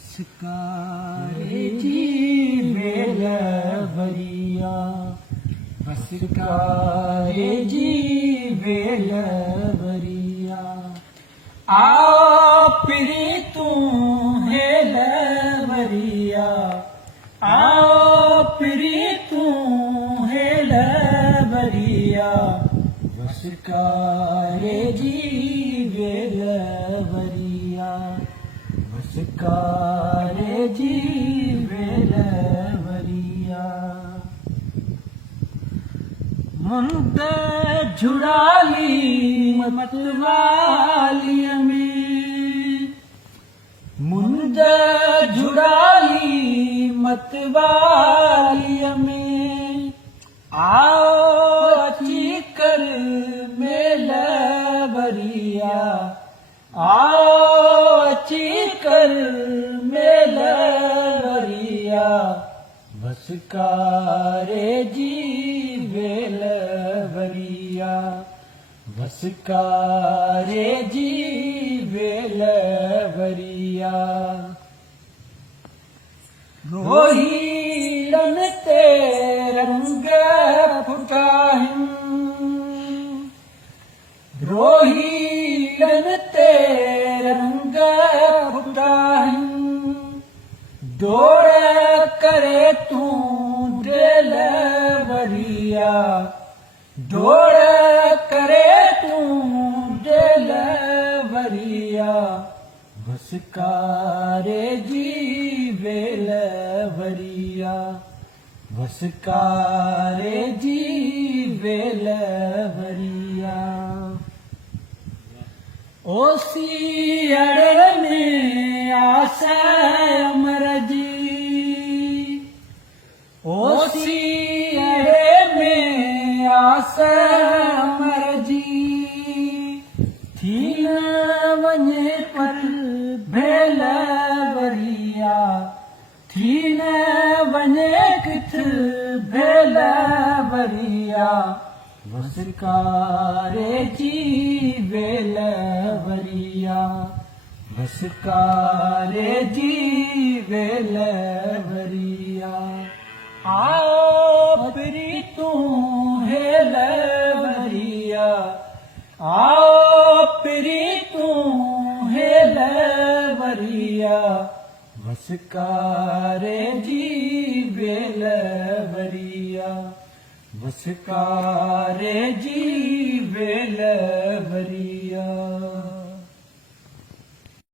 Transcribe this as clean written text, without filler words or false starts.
बसकारे जी वेलवरिया, बसकारे जी वेलवरिया। आओ पिरी तू है लवरिया, आओ पिरी तू है लवरिया। बसकारे जी वेलवरिया, बसकारे जी वेलवरिया। मुंद झुड़ाली मतवालिया में, मुंद झुड़ाली मतवालिया में। आओ अची कर मेलवरिया, आओ अची कर मेलवरिया। बसकारे जी वेलवरिया, बसकारे जी वेलवरिया। रोहीड़न ते रंग फुटाहिं, रोहीड़न ते रंग फुटाहिं। डोड़ करे तू दिलवरिया, डोड़ करे तू दिलवरिया। बसकारे जी वेलवरिया, बसकारे जी वेलवरिया। ओसी अड़ने आशा अमर जी, ओसी अड़े में आशा अमर जी। थी न वञे पर भेलवरिया, थी न वञे किथ भेलवरिया। बसकारे जी वेलवरिया, बसकारे जी वेलवरिया। आओ पिरी तू है लवरिया, आओ पिरी तू है लवरिया। बसकारे जी वेलवरिया, बसकारे जी वेलवरिया।